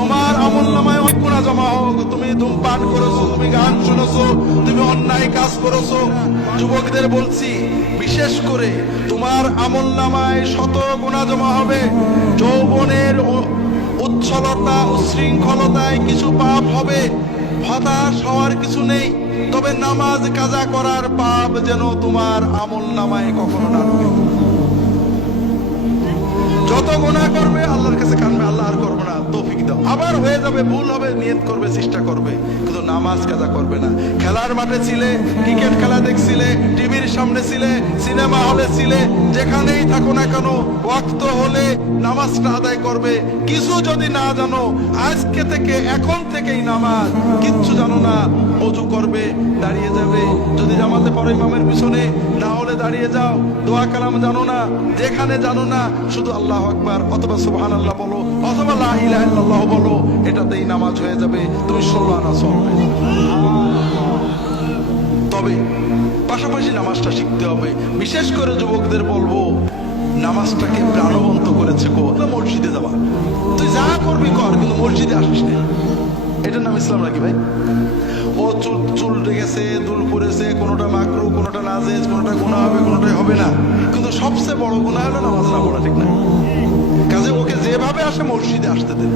তোমার আমলনামায় অনেক গুনাহ জমা হোক। তুমি ধূমপান করেছো, তুমি গান শুনেছো, তুমি অন্যায় কাজ করেছো। যুবকদের বলছি, বিশেষ করে তোমার আমলনামায় শত গুনাহ জমা হবে। যৌবনের উচ্ছলতা উচ্ছৃঙ্খলতায় কিছু পাপ হবে, হতাশ হওয়ার কিছু নেই। তবে নামাজ কাজা করার পাপ যেন তোমার আমলনামায় কখনো না ঢোকে। যত গুনাহ করবে আল্লাহর কাছে কাঁদবে, আল্লাহ আর করবো না, তৌফিক দাও। আবার হয়ে যাবে, ভুল হবে, নিয়ত করবে, চেষ্টা করবে, কিন্তু নামাজ কাজা করবে না। খেলার মাঠে ছিলে, ক্রিকেট খেলা দেখছিলে, টিভির সামনে ছিলে, সিনেমা হলে ছিলে, যেখানেই থাকো না কেন ওয়াক্ত হলে নামাজটা আদায় করবে। কিছু যদি না জানো, আজকে থেকে এখন থেকেই নামাজ, কিচ্ছু জানো না, ওযু করবে, দাঁড়িয়ে যাবে। যদি জামাতে পড়ো ইমামের পিছনে, না হলে দাঁড়িয়ে যাও। দোয়া কালাম জানো না, যেখানে জানো না শুধু আল্লাহু আকবার অথবা সুবহানাল্লাহ বলো অথবা লা ইলাহা ইল্লাল্লাহ বলো, এটাতেই নামাজ হয়ে যাবে। তুমি 16 আনা চলবে। তবে পাশাপাশি নামাজটা শিখতে হবে। বিশেষ করে যুবকদের বলবো, নামাজটাকে প্রাণবন্ত করেছে গো মসজিদে যাওয়া। তুই যা করবি কর, কিন্তু মসজিদে আসিস না। এটার নাম ইসলাম নাকি ভাই? ও চুল রেখেছে, দুল পড়েছে, কোনোটা মাকরু, কোনোটা নাজেজ, কোনোটা গুনাহ হবে, কোনোটাই হবে না। কিন্তু সবচেয়ে বড় গুনাহ হলো নামাজ না পড়া, ঠিক না? কাজে ওকে যেভাবে আসে মসজিদে আসতে দেন,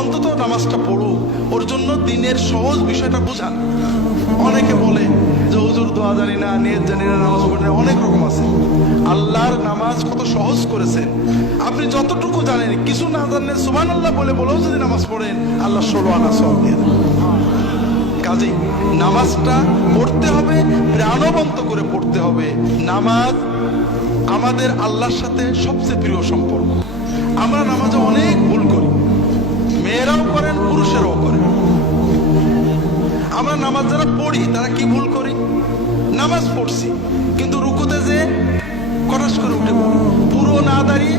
অন্তত নামাজটা পড়ুক। ওর জন্য দিনের সহজ বিষয়টা বোঝান। অনেকে বলে যে হুজুর দোয়া জানি না, নিয়ত জানি না, নামাজ পড়ি না, অনেক রকম আছে। আল্লাহর নামাজ কত সহজ করেছেন। আপনি যতটুকু জানেন, কিছু না জানলেন সুবহানাল্লাহ বলেও যদি নামাজ পড়েন, আল্লাহ 16 আনা সওয়াব দিয়ে দেন। কাজেই নামাজটা পড়তে হবে, প্রাণবন্ত করে পড়তে হবে। নামাজ আমাদের আল্লাহর সাথে সবচেয়ে প্রিয় সম্পর্ক। আমরা নামাজে অনেক ভুল করি, মেয়েরাও করেন, পুরুষেরাও করেন। আমরা নামাজ যারা পড়ি তারা কি ভুল করি? নামাজ পড়ছি কিন্তু রুকুতে যে কটাস করে উঠে পড়ি, পুরো না দাঁড়িয়ে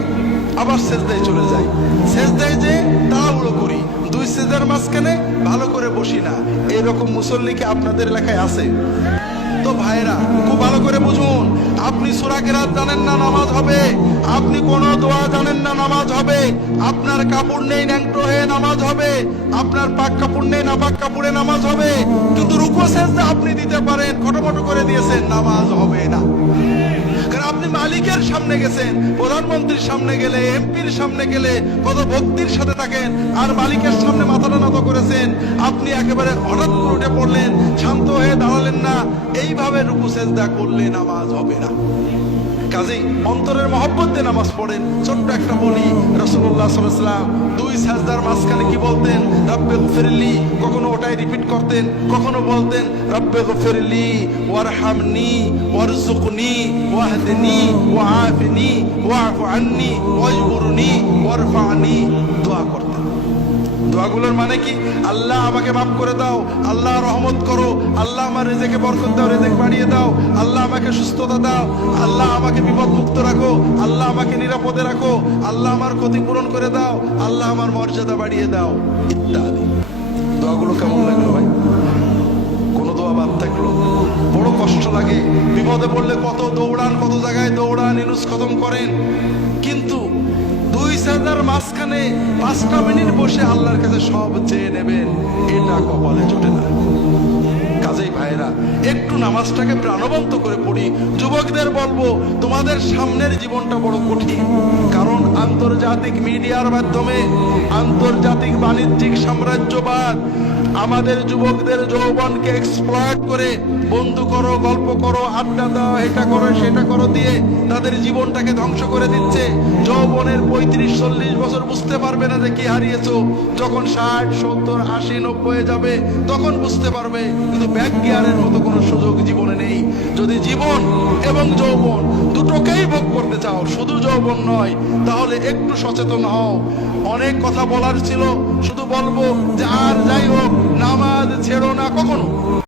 আবার সেজদায় চলে যাই। সেজদায় যে তাড়াহুড়ো করি, দুই সেজদার মাঝখানে ভালো করে বসি না। এরকম মুসল্লি কি আপনাদের এলাকায় আছে? তো ভাইরা খুব ভালো করে বুঝুন, আপনি সূরা কিরাত জানেন না, নামাজ হবে। আপনি কোন দোয়া জানেন না, নামাজ হবে। আপনার কাপড় নেই, ন্যাংটো হয়ে নামাজ হবে। আপনার পাক কাপড় নেই, নাপাক কাপড়ে নামাজ হবে। কিন্তু রুকু সেজদা আপনি দিতে পারেন, খটোমটো করে দিয়েছেন, নামাজ হবে না। কারণ আপনি মালিকের সামনে গেছেন, প্রধানমন্ত্রীর সামনে গেলে, এমপির সামনে গেলে কত ভক্তির সাথে থাকেন, আর মালিকের সামনে মাথাটা নত করেছেন। আপনি একেবারে হঠাৎ করে উঠে পড়লেন, শান্ত হয়ে দাঁড়ালেন না। এইভাবে রুকু সেজদা করলে নামাজ হবে না। কাজেই অন্তরের মহব্বত দিয়ে নামাজ পড়েন। ছোট্ট একটা বলি, রাসূলুল্লাহ সাল্লাল্লাহু আলাইহি ওয়াসাল্লাম দুই সাজদার মাঝখানে কি বলতেন? রব্বে গফিরলি। কখনো ওটাই রিপিট করতেন, কখনো বলতেন রব্বে গফিরলি ওয়ারহামনি ওয়ারযুকনি ওয়াহদিনি ওয়াআফিনি ওয়া'ফু আন্নি ওয়াজবুরনি ওয়ারফা'নি। দোয়া করতেন। দোয়াগুলোর মানে কি? আল্লাহ আমাকে মাফ করে দাও, আল্লাহ রহমত করো, আল্লাহ আমার রিজিকে বরকত দাও, রিজিক বাড়িয়ে দাও, আল্লাহ আমাকে সুস্থতা দাও, আল্লাহ আমাকে বিপদ মুক্ত রাখো, আল্লাহ আমাকে নিরাপদে রাখো, আল্লাহ আমার ক্ষতি পূরণ করে দাও, আল্লাহ আমার মর্যাদা বাড়িয়ে দাও, ইত্যাদি। দোয়াগুলো কেমন লাগলো ভাই? কোন দোয়া বাদ থাকলো? বড় কষ্ট লাগে। বিপদে পড়লে কত দৌড়ান, কত জায়গায় দৌড়ান, ইনুস খতম করেন, কিন্তু দুই সাজদার মাঝখানে 5টা মিনিট বসে আল্লাহর কাছে সব চেয়ে নেবেন, এটা কপালে জোটে না। কাজেই ভাইরা একটু নামাজটাকে প্রাণবন্ত করে পড়ি। যুবকদের বলবো, তোমাদের সামনের জীবনটা বড় কঠিন। কারণ আন্তর্জাতিক মিডিয়ার মাধ্যমে, আন্তর্জাতিক বাণিজ্যিক সাম্রাজ্যবাদ আমাদের যুবকদের যৌবনকে এক্সপ্লয়েট করে বন্ধু করো, গল্প করো, আড্ডা দাও, এটা করো, সেটা করো দিয়ে তাদের জীবনটাকে ধ্বংস করে দিচ্ছে। যৌবনের 35-40 বছর বুঝতে পারবে না যে কি হারিয়েছো। যখন 60, 70, 80, 90 যাবে তখন বুঝতে পারবে। কিন্তু ব্যাক গিয়ারের মতো কোনো সুযোগ জীবনে নেই। যদি জীবন এবং যৌবন দুটোকেই ভোগ করতে চাও, শুধু যৌবন নয়, তাহলে একটু সচেতন হও। অনেক কথা বলার ছিল, শুধু বলবো যে আর যাই হোক, নামাজ ছেড়ো না কখনো।